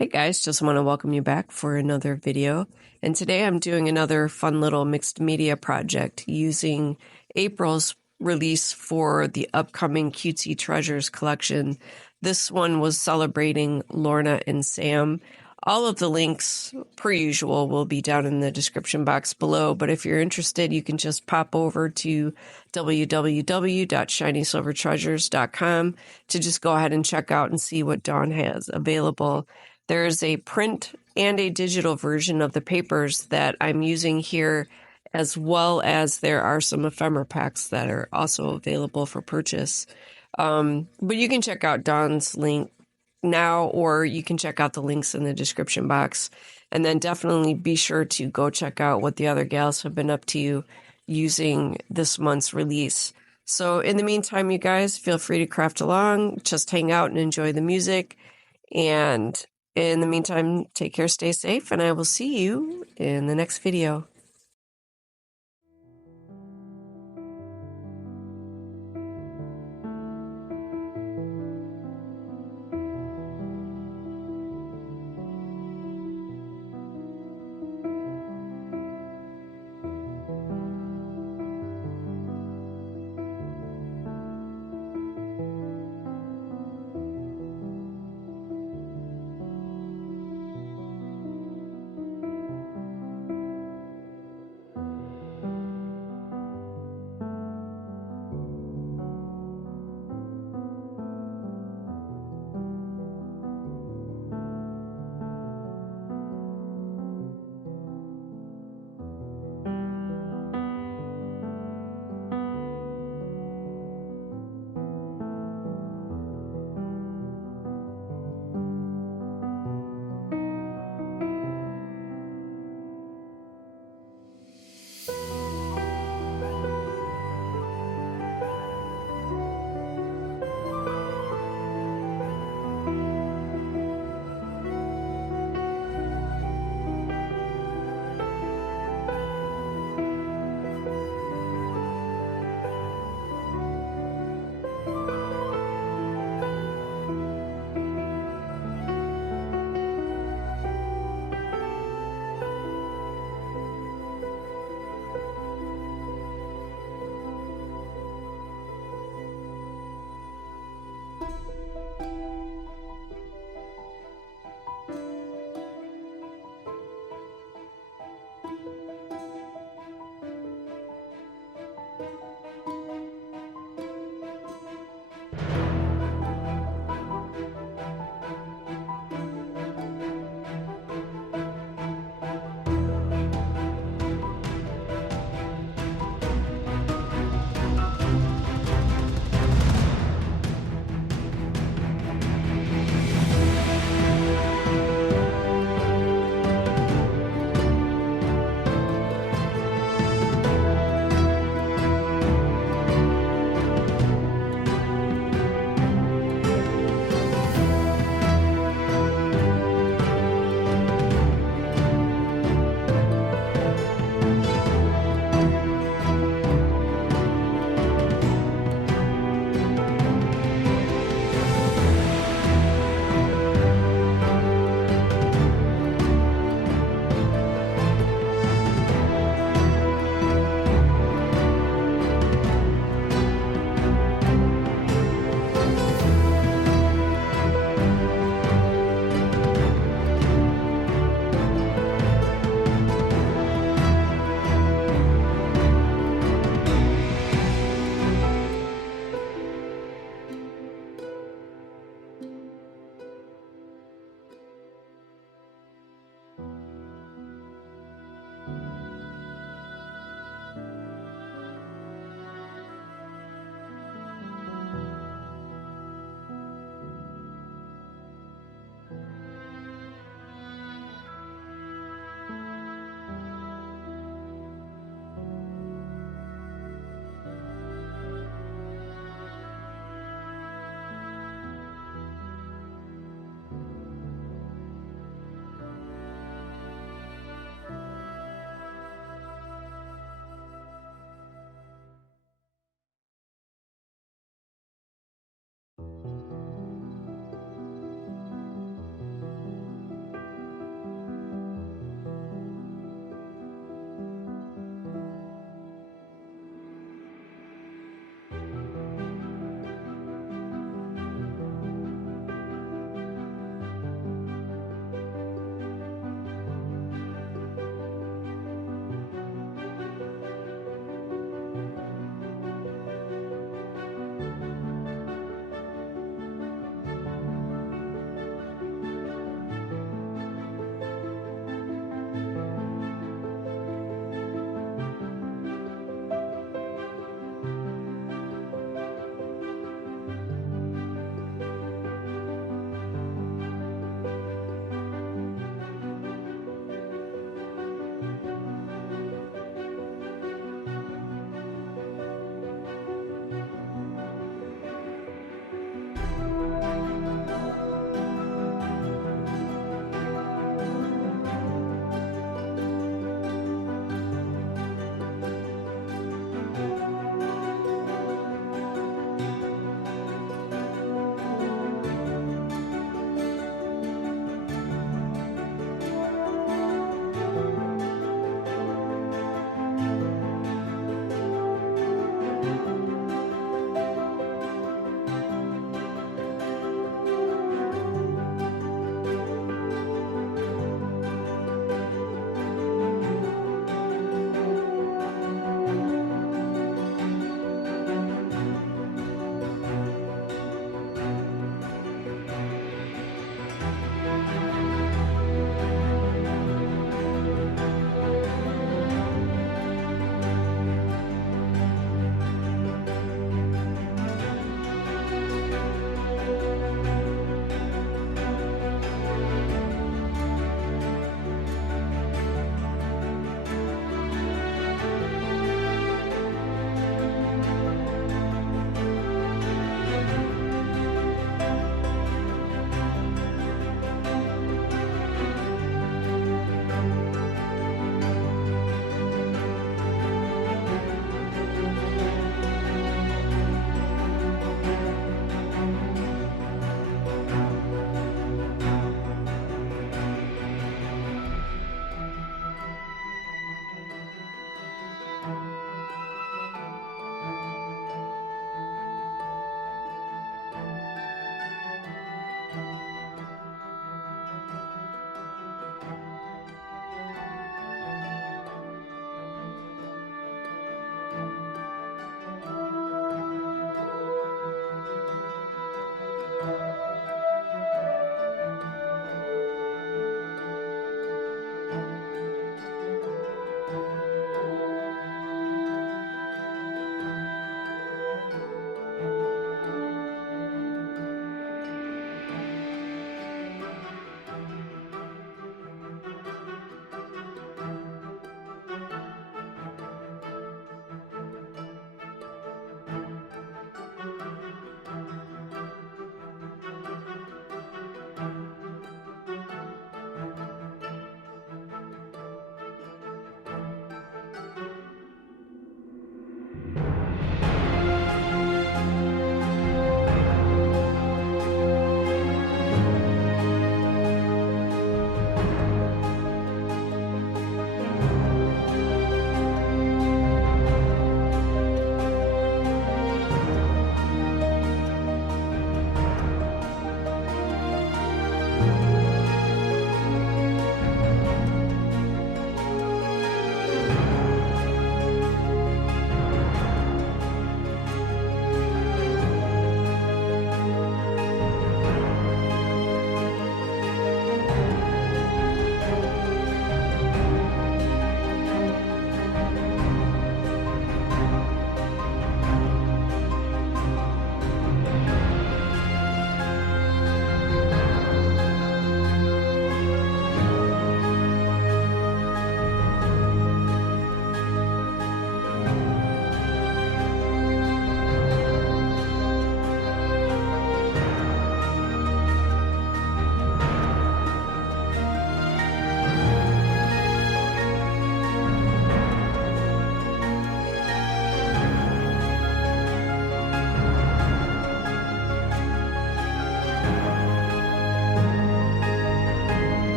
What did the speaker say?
Hey guys, just want to welcome you back for another video. And today I'm doing another fun little mixed media project using April's release for the upcoming Cutesie Treasures collection. This one was celebrating Lorna and Sam. All of the links, per usual, will be down in the description box below, but if you're interested, you can just pop over to www.shinysilvertreasures.com to just go ahead and check out and see what Dawn has available. There's a print and a digital version of the papers that I'm using here, as well as there are some ephemera packs that are also available for purchase. But you can check out Dawn's link now, or you can check out the links in the description box. And then definitely be sure to go check out what the other gals have been up to using this month's release. So in the meantime, you guys, feel free to craft along, just hang out and enjoy the music. And in the meantime, take care, stay safe, and I will see you in the next video.